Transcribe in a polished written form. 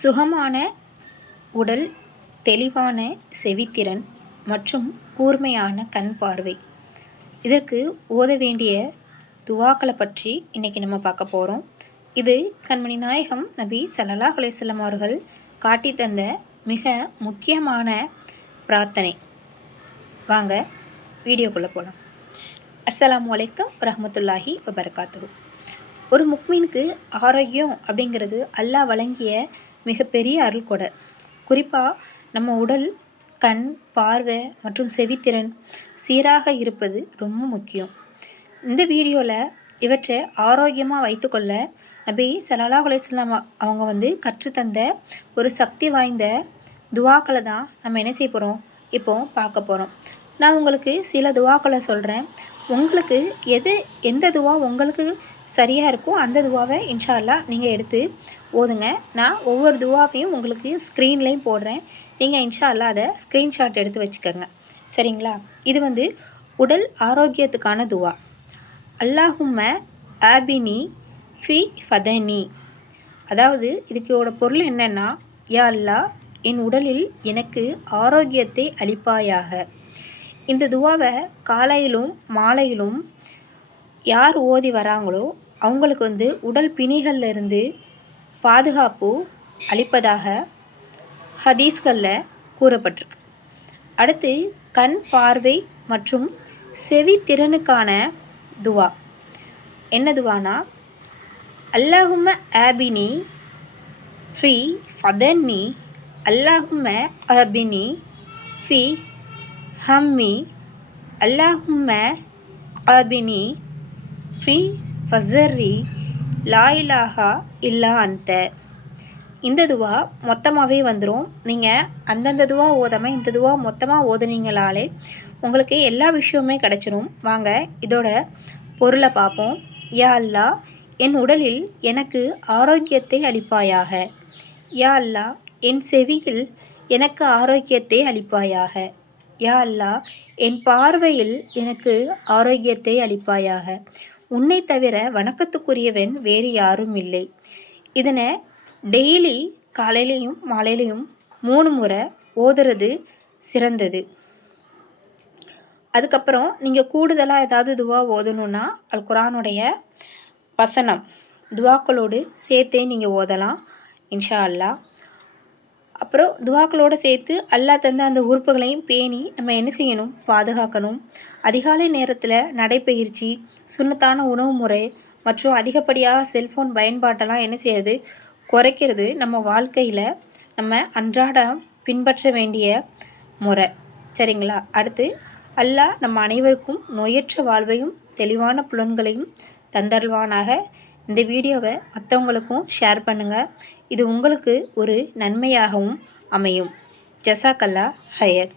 சுகமான உடல், தெளிவான செவித்திறன் மற்றும் கூர்மையான கண் பார்வை. இதற்கு ஓத வேண்டிய துவாக்களை பற்றி இன்றைக்கி நம்ம பார்க்க போகிறோம். இது கண்மணி நாயகம் நபி ஸல்லல்லாஹு அலைஹி வஸல்லம் அவர்கள் காட்டி தந்த மிக முக்கியமான பிரார்த்தனை. வாங்க வீடியோக்குள்ளே போகலாம். அஸ்ஸலாமு அலைக்கும் வரஹ்மத்துல்லாஹி வபரகாத்துஹு. ஒரு முக்மீனுக்கு ஆரோக்கியம் அப்படிங்கிறது அல்லாஹ் வழங்கிய மிகப்பெரிய அருள்கொடை. குறிப்பாக நம்ம உடல், கண் பார்வை மற்றும் செவித்திறன் சீராக இருப்பது ரொம்ப முக்கியம். இந்த வீடியோவில் இவற்றை ஆரோக்கியமாக வைத்துக்கொள்ள நபி ஸல்லல்லாஹு அலைஹி வஸல்லம் அவங்க கற்றுத்தந்த ஒரு சக்தி வாய்ந்த துவாக்களை தான் நம்ம என்ன செய்ய போகிறோம், இப்போது பார்க்க போகிறோம். நான் உங்களுக்கு சில துவாக்களை சொல்கிறேன். உங்களுக்கு எந்த துவா உங்களுக்கு சரியாக இருக்கோ அந்த துவாவை இன்ஷா அல்லாஹ் நீங்கள் எடுத்து ஓதுங்க. நான் ஒவ்வொரு துவாவையும் உங்களுக்கு ஸ்க்ரீன்லேயும் போடுறேன். நீங்கள் இன்ஷா அல்லாஹ் அதை ஸ்க்ரீன்ஷாட் எடுத்து வச்சுக்கோங்க, சரிங்களா? இது உடல் ஆரோக்கியத்துக்கான துவா. அல்லாஹும்ம ஆபினி ஃபி ஃபதனி. அதாவது இதுக்கோட பொருள் என்னென்னா, யா அல்லாஹ் என் உடலில் எனக்கு ஆரோக்கியத்தை அளிப்பாயாக. இந்த துவாவை காலையிலும் மாலையிலும் யார் ஓதி வராங்களோ அவங்களுக்கு உடல் பிணிகளில் இருந்து பாதுகாப்பு அளிப்பதாக ஹதீஸ்களில் கூறப்பட்டிருக்கு. அடுத்து கண் பார்வை மற்றும் செவித்திறனுக்கான துவா. என்ன துவானா, அல்லாஹும்ம ஆபினி ஃபி ஃபதனி, அல்லாஹும்ம ஆபினி ஃபி ஹம்மி, அல்லாஹும்ம ஆபினி ஃபி ஃபஸர்ரி, லா இலாஹா இல்லா அன்த. இந்த துவா மொத்தமாகவே வந்துடும். நீங்கள் அந்தந்த துவா ஓதாமல் இந்த துவா மொத்தமாக ஓதுனீங்களாலே உங்களுக்கு எல்லா விஷயமுமே கிடச்சிரும். வாங்க இதோட பொருளை பார்ப்போம். யா அல்லாஹ் என் உடலில் எனக்கு ஆரோக்கியத்தை அளிப்பாயாக. யா அல்லாஹ் என் செவியில் எனக்கு ஆரோக்கியத்தை அளிப்பாயாக. யா அல்லாஹ் என் பார்வையில் எனக்கு ஆரோக்கியத்தை அளிப்பாயாக. உன்னை தவிர வணக்கத்துக்குரியவன் வேறு யாரும் இல்லை. இதனை டெய்லி காலையிலையும் மாலையிலையும் 3 முறை ஓதுறது சிறந்தது. அதுக்கப்புறம் நீங்கள் கூடுதலாக ஏதாவது துவா ஓதணுன்னா அல் குர்ஆனுடைய வசனம் துவாக்களோடு சேர்த்தே நீங்கள் ஓதலாம் இன்ஷா அல்லாஹ். அப்புறம் துவாக்களோடு சேர்த்து அல்லாஹ் தந்த அந்த உறுப்புகளையும் பேணி நம்ம என்ன செய்யணும், பாதுகாக்கணும். அதிகாலை நேரத்தில் நடைப்பயிற்சி, சுன்னத்தான உணவு முறை மற்றும் அதிகப்படியாக செல்ஃபோன் பயன்பாட்டெல்லாம் என்ன செய்யறது, குறைக்கிறது நம்ம வாழ்க்கையில் நம்ம அன்றாடம் பின்பற்ற வேண்டிய முறை, சரிங்களா? அடுத்து அல்லாஹ் நம்ம அனைவருக்கும் நோயற்ற வாழ்வையும் தெளிவான புலன்களையும் தந்தருள்வானாக. இந்த வீடியோவை மற்றவங்களுக்கும் ஷேர் பண்ணுங்கள். இது உங்களுக்கு ஒரு நன்மையாகவும் அமையும். ஜஸாக்கல்லாஹ் ஹைர்.